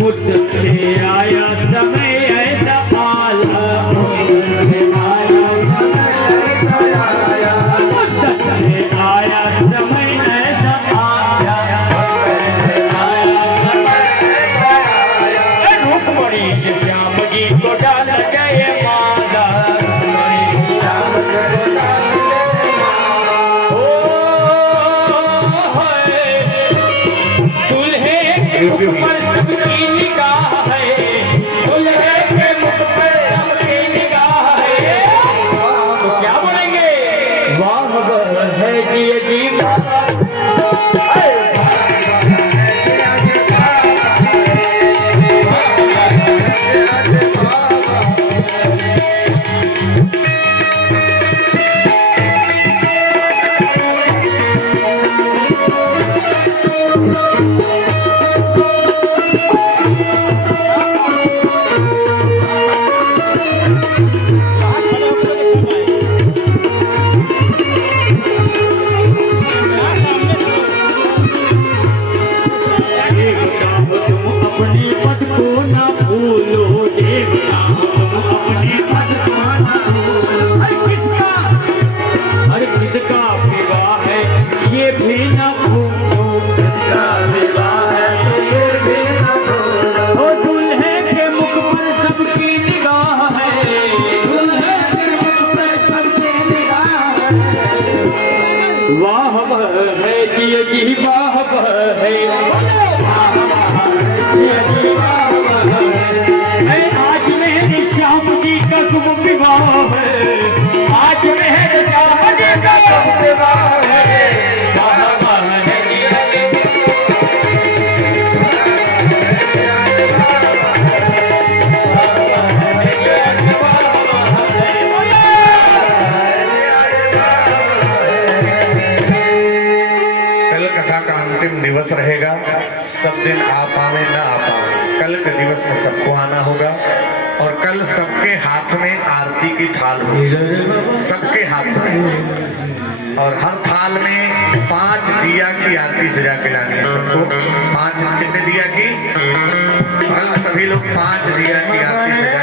मुझसे आया समय ऐसा आया, मुझसे आया समय ऐसा आया, रुक्मणी के श्याम जी को डाल गए माला, दूल्हे के ऊपर सबकी निगाह है, दूल्हे के मुख पर सबकी निगाह है, तो क्या बोलेंगे? वाह है जी जीवा, किसका विवाह है ये भी न भूलो, किसका विवाह है तो ये भी न भूलो, ओ दूल्हे के मुख पर सबकी निगाह है, दूल्हे के मुख पर सबकी निगाह है, वाह है ये जी वाह है, आज मेरे श्याम जी का शुभ विवाह है, आज मेरे श्याम जी का शुभ विवाह है, कल कथा का अंतिम दिवस रहेगा। सब दिन आ पावे न आ पावे, कल के दिवस में सबको आना होगा और कल सबके हाथ में आरती की थाल होगी, सबके हाथ में, और हर थाल में 5 दिया की आरती सजा के लानी है सबको। 5 कितने दिया की? कल सभी लोग 5 दिया की आरती सजा